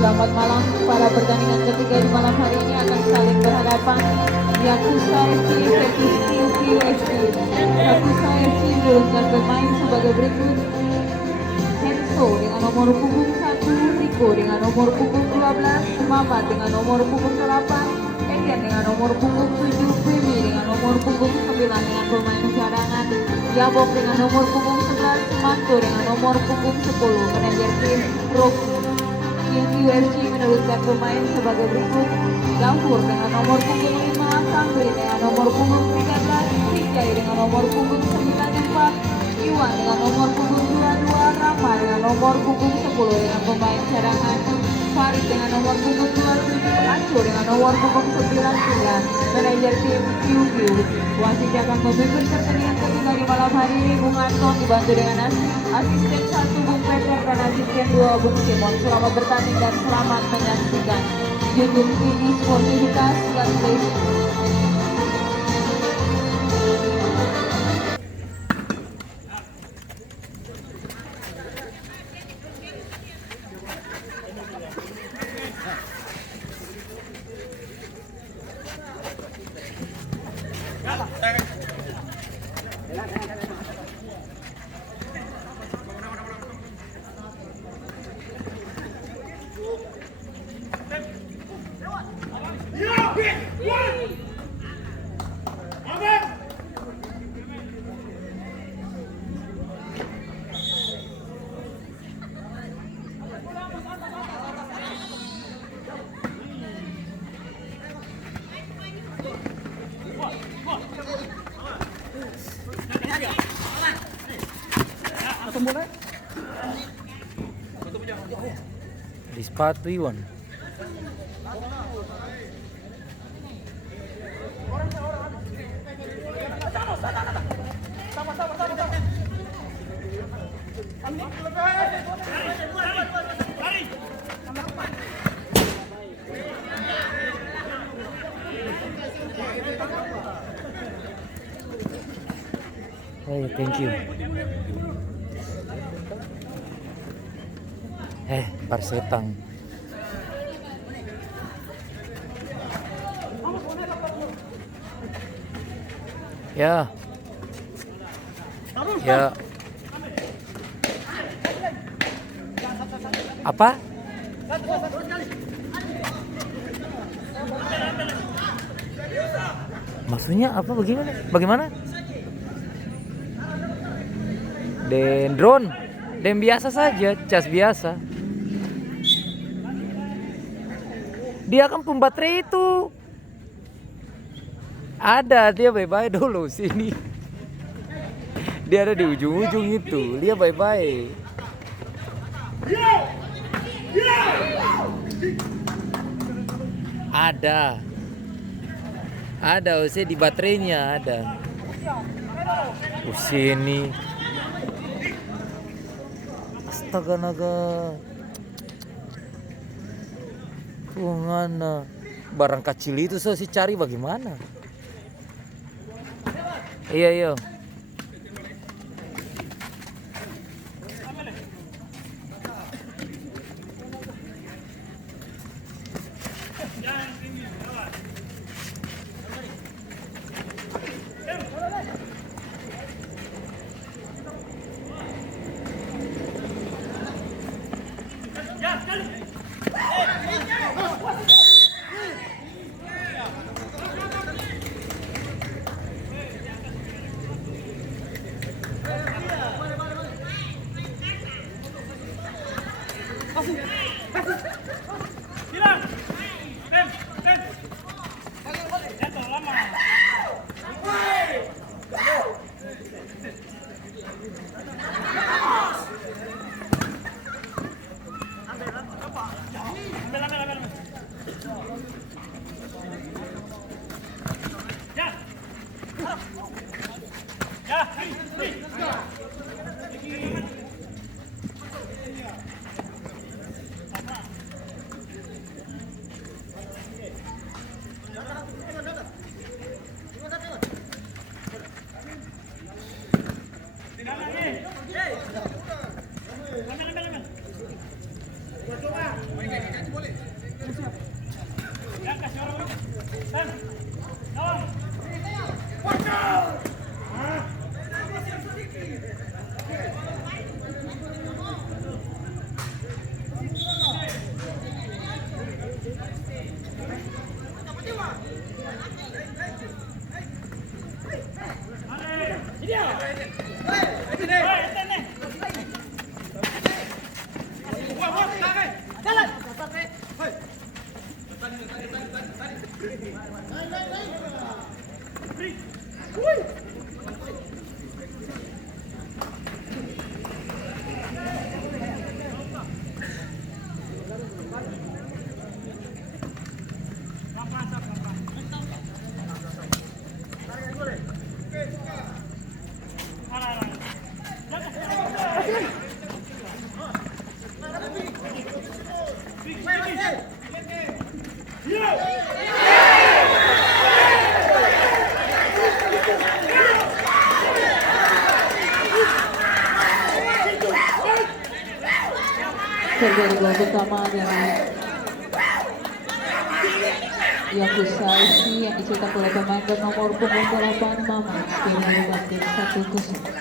Selamat malam, para pertandingan ketiga di malam hari ini akan saling berhadapan. Yakuza FC versus QQ FC. Yakuza FC menurunkan pemain sebagai berikut: Henso dengan nomor punggung 1, Rico dengan nomor punggung 12, Mamat dengan nomor punggung 8, Etian dengan nomor punggung 7, Femi dengan nomor punggung 9 dengan pemain cadangan, Yabok dengan nomor punggung 11, Manto dengan nomor punggung 10, manajer tim Rocky. UFC menurunkan pemain sebagai berikut: Gafur dengan nomor punggung 5, Sambri dengan nomor punggung 13, Vijay dengan nomor punggung 94, Iwan dengan nomor punggung 22, Rama dengan nomor punggung 10 dengan pemain cadangan, Farid dengan nomor punggung 27, Anco dengan nomor punggung 99, manajer tim QQ. Wasit akan memimpin pertandingan ketiga di malam hari ini Bung Anton, dibantu dengan asisten 1 Bung Peter dan asisten 2 Bung Simon. Selamat bertanding dan selamat menyaksikan. Junjung tinggi sportivitas, God bless. Di sepatu Iwan. Hey, thank you. Parsetang. Ya. Ya. Apa? Maksudnya apa, bagaimana? Bagaimana? Dendron. Dan biasa saja, cas biasa. Dia kan pembaterai itu. Ada, dia bye-bye dulu sini. Dia ada di ujung-ujung itu. Dia bye-bye. Ada. Ada, usia di baterainya ada. Sini. Astaga naga. Mana barang kecil itu saya sih cari bagaimana? Iya iya. Terjadi gol pertama dari yang besar yang dicetak oleh pemain bernomor punggung 8 Mamat dengan membanding 1-0.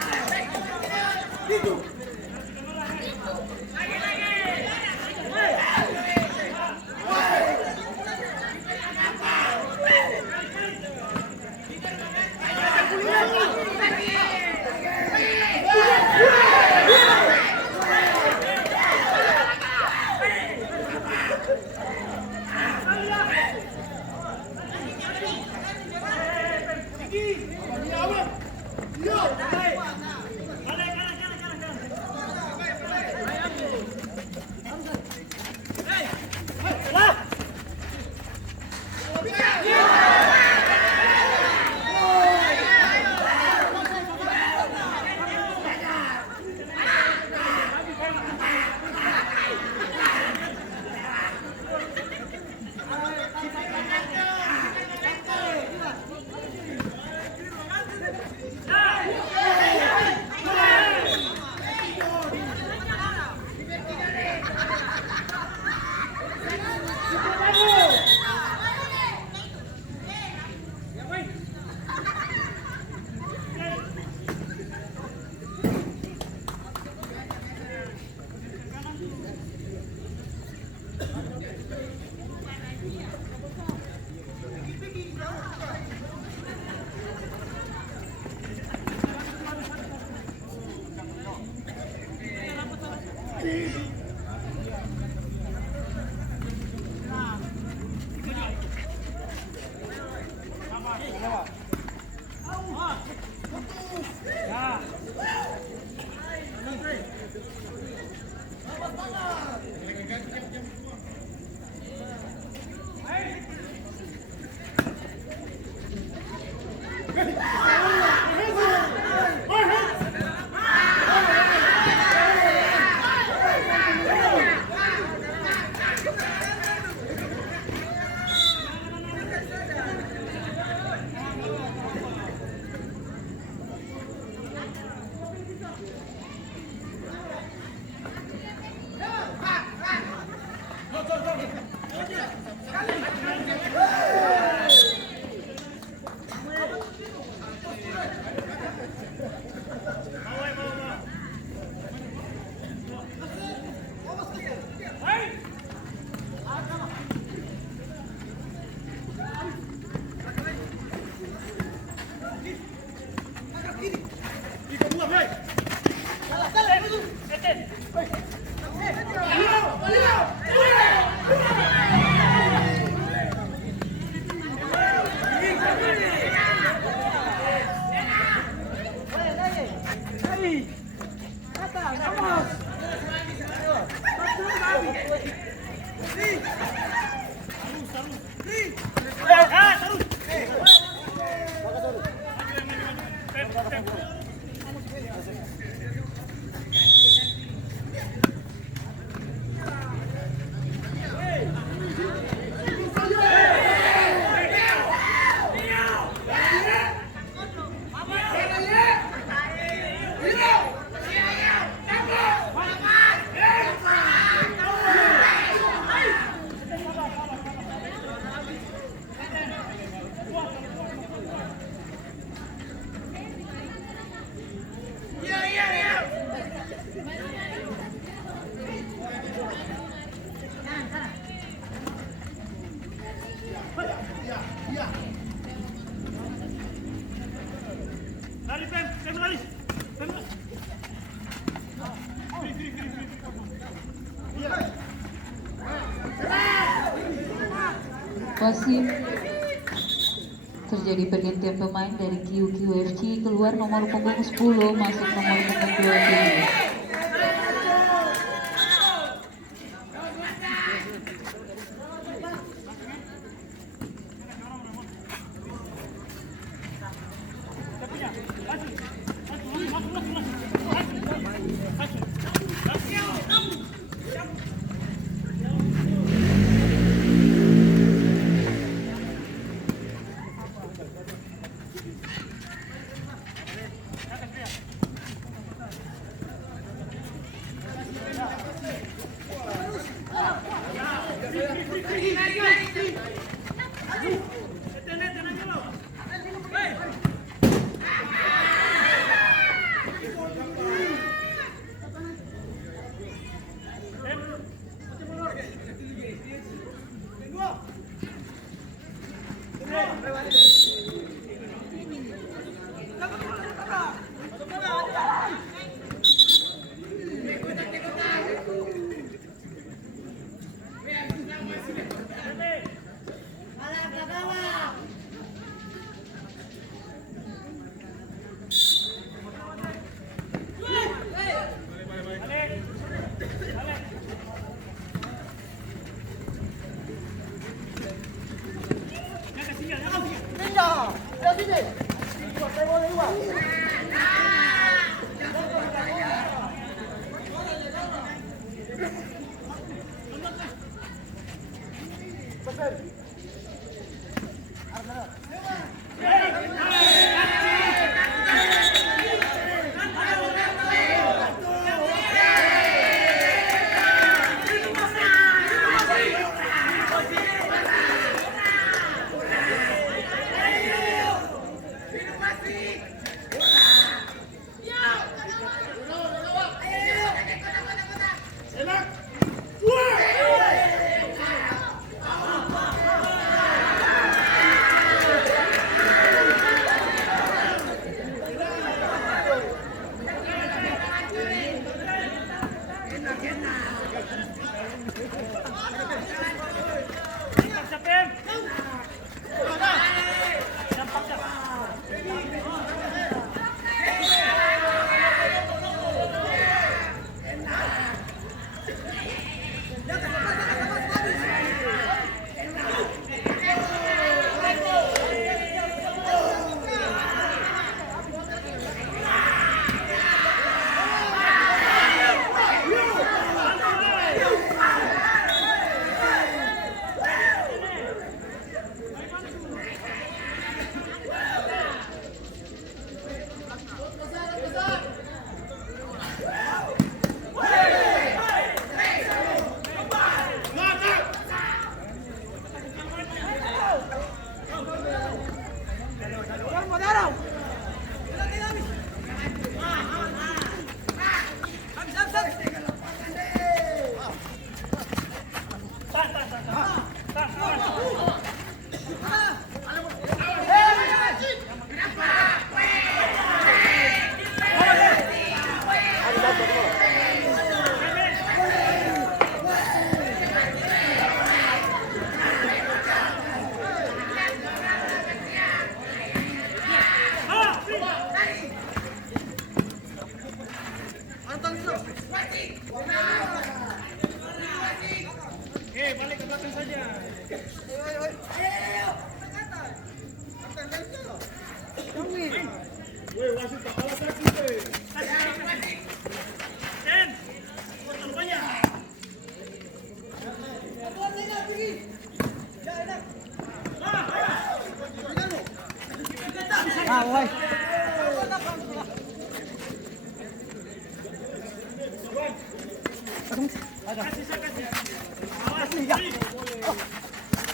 Wasit terjadi pergantian pemain dari QQFC, keluar nomor punggung 10 masuk nomor punggung 27.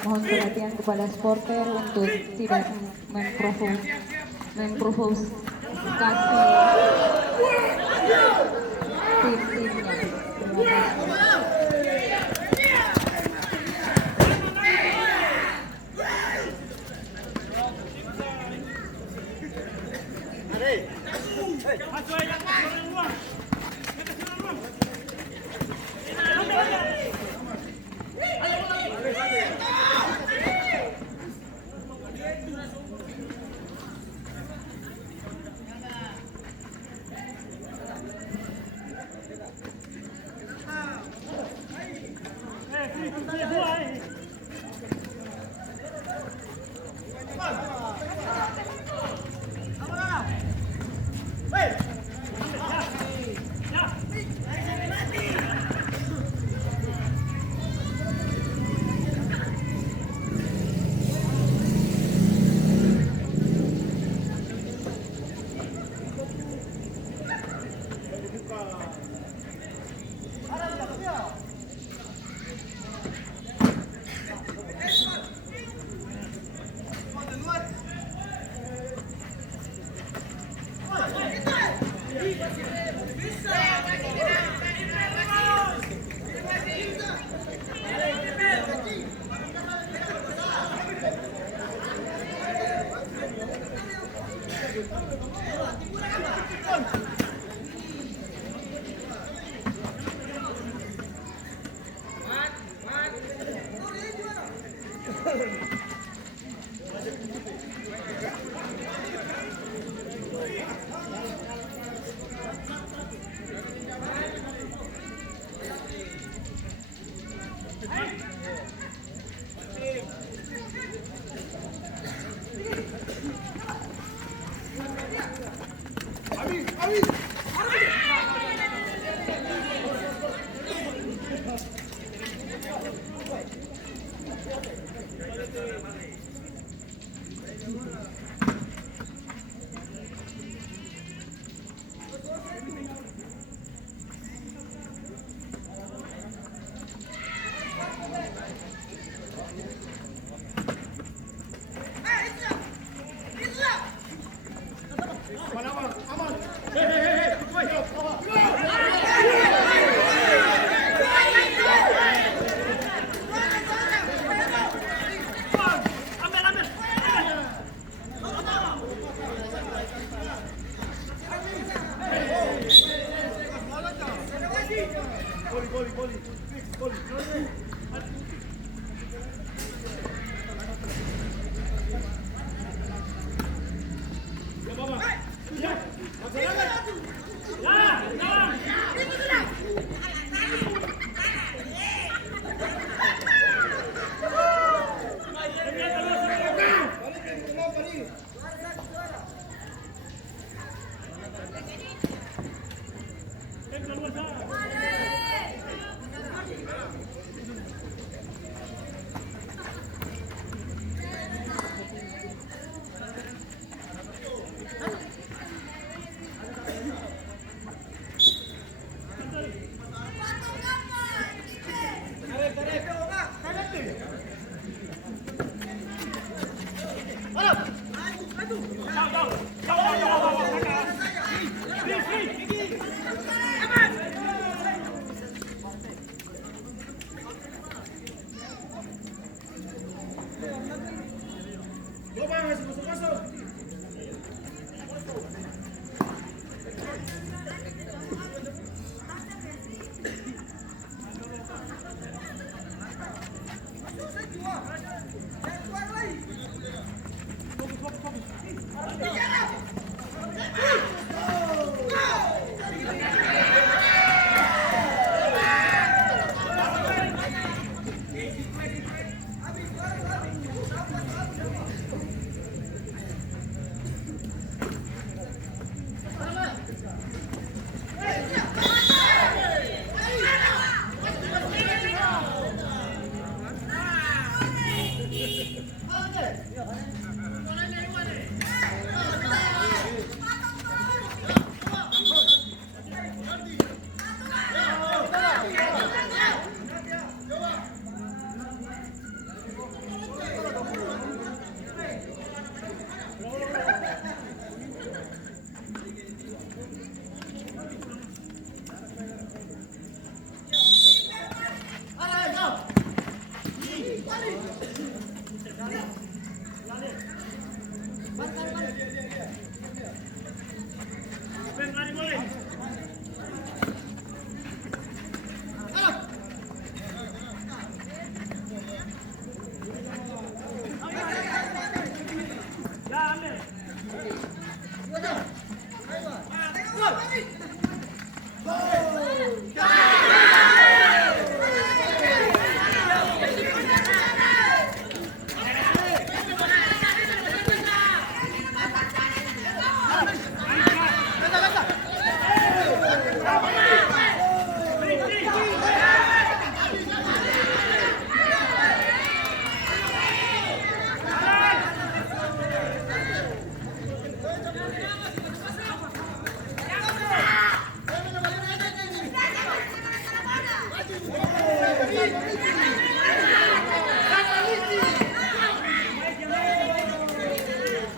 Mohon perhatian kepada supporter untuk tidak memprovokasi tim-timnya.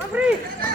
Fabri.